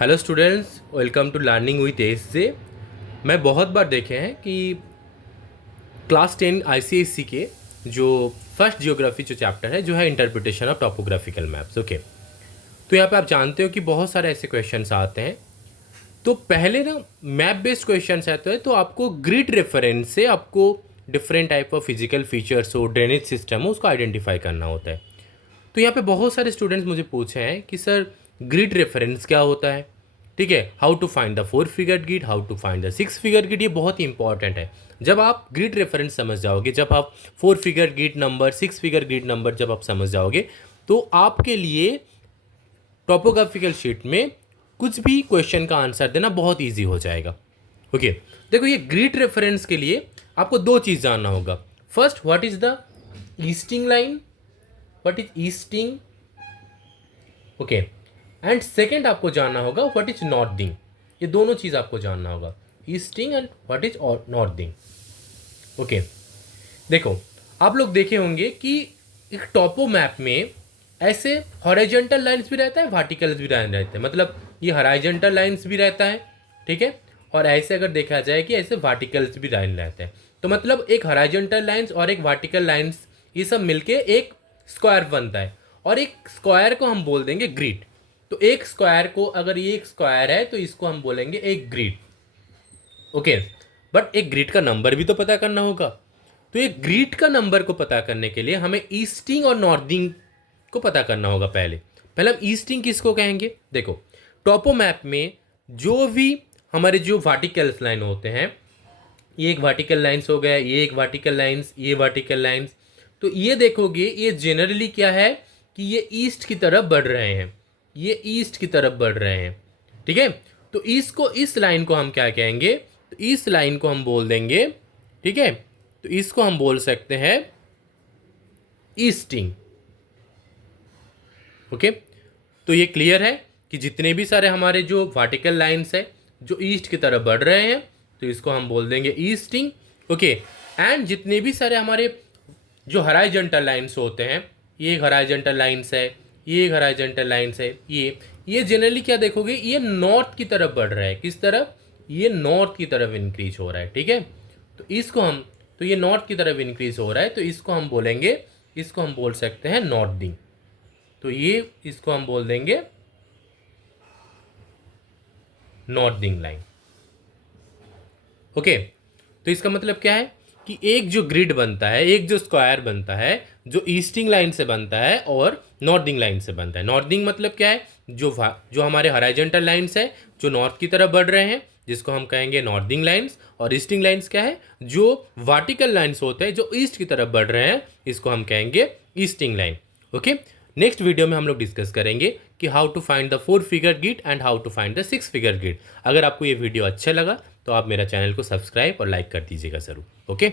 Hello students, welcome to learning with S से। मैं बहुत बार देखे हैं कि क्लास 10 आईसीएससी के जो फर्स्ट जियोग्राफी जो चैप्टर है जो है interpretation of topographical maps. Okay, तो यहाँ पे आप जानते हो कि बहुत सारे ऐसे क्वेश्चंस आते हैं। तो पहले ना मैप बेस्ड क्वेश्चंस आते हैं तो आपको ग्रिड रेफरेंस से आपको different type of physical features हो, ड्रेनेज सिस्टम हो, उसको आइडेंटिफाई करना होता है। तो यहाँ पे बहुत सारे स्टूडेंट्स मुझे पूछे हैं कि सर ग्रिड रेफरेंस क्या होता है। ठीक है, how to find the 4 figure grid, how to find the 6 figure grid, ये बहुत ही इंपॉर्टेंट है। जब आप ग्रिड रेफरेंस समझ जाओगे, जब आप 4 figure grid number, 6 figure grid number जब आप समझ जाओगे, तो आपके लिए टॉपोग्राफिकल शीट में कुछ भी क्वेश्चन का आंसर देना बहुत ईजी हो जाएगा। ओके, देखो ये ग्रिड रेफरेंस के लिए आपको दो चीज़ जानना होगा। First, what is the easting line, what is easting. Okay, and second आपको जानना होगा व्हाट इज नॉर्थिंग। ये दोनों चीज़ आपको जानना होगा, easting and what is northing. Okay, देखो आप लोग देखे होंगे कि एक टॉपो मैप में ऐसे हॉरिजॉन्टल लाइंस भी रहता है, वर्टिकल्स भी रहते हैं। मतलब ये हॉरिजॉन्टल लाइंस भी रहता है, ठीक है, और ऐसे अगर देखा जाए कि ऐसे वर्टिकल्स भी लाइन रहते हैं। तो मतलब एक हॉरिजॉन्टल लाइंस और एक वर्टिकल लाइंस, ये सब मिलके एक स्क्वायर बनता है, और एक स्क्वायर को हम बोल देंगे ग्रिड। तो एक स्क्वायर को, अगर ये एक स्क्वायर है तो इसको हम बोलेंगे एक ग्रिड। ओके, बट एक ग्रिड का नंबर भी तो पता करना होगा। तो एक ग्रिड का नंबर को पता करने के लिए हमें ईस्टिंग और नॉर्थिंग को पता करना होगा। पहले पहले हम ईस्टिंग किसको कहेंगे। देखो टॉपो मैप में जो भी हमारे जो वर्टिकल्स लाइन होते हैं, ये एक वर्टिकल लाइंस हो गया, ये एक वर्टिकल लाइंस, ये वर्टिकल लाइंस। तो ये देखोगे ये जनरली क्या है कि ये ईस्ट की तरफ बढ़ रहे हैं, ये ईस्ट की तरफ बढ़ रहे हैं, ठीक है। तो इसको, इस लाइन को हम क्या कहेंगे, तो इस लाइन को हम बोल देंगे, ठीक है, तो इसको हम बोल सकते हैं ईस्टिंग। ओके, तो ये क्लियर है कि जितने भी सारे हमारे जो वर्टिकल लाइंस है जो ईस्ट की तरफ बढ़ रहे हैं तो इसको हम बोल देंगे ईस्टिंग। ओके, एंड जितने भी सारे हमारे जो हॉरिजॉन्टल लाइंस होते हैं, ये एक हॉरिजॉन्टल लाइंस है, ये एक हॉरिजॉन्टल लाइंस है, ये जनरली क्या देखोगे, ये नॉर्थ की तरफ बढ़ रहा है। किस तरफ, ये नॉर्थ की तरफ इंक्रीज हो रहा है, ठीक है। तो इसको हम, तो ये नॉर्थ की तरफ इंक्रीज हो रहा है तो इसको हम बोलेंगे, इसको हम बोल सकते हैं नॉर्थिंग। तो ये इसको हम बोल देंगे नॉर्थिंग लाइन। ओके, तो इसका मतलब क्या है कि एक जो ग्रिड बनता है, एक जो स्क्वायर बनता है, जो ईस्टिंग लाइन से बनता है और नॉर्थिंग लाइन से बनता है। नॉर्थिंग मतलब क्या है, जो हमारे हॉरिजॉन्टल लाइंस है जो नॉर्थ की तरफ बढ़ रहे हैं, जिसको हम कहेंगे नॉर्थिंग लाइंस। और ईस्टिंग लाइंस क्या है, जो वर्टिकल लाइंस होते हैं जो ईस्ट की तरफ बढ़ रहे हैं, इसको हम कहेंगे easting line. Okay, next video में हम लोग डिस्कस करेंगे कि how to find the 4 figure grid and how to find the 6 figure grid. अगर आपको ये वीडियो अच्छा लगा तो आप मेरा चैनल को सब्सक्राइब और लाइक कर दीजिएगा ज़रूर। ओके।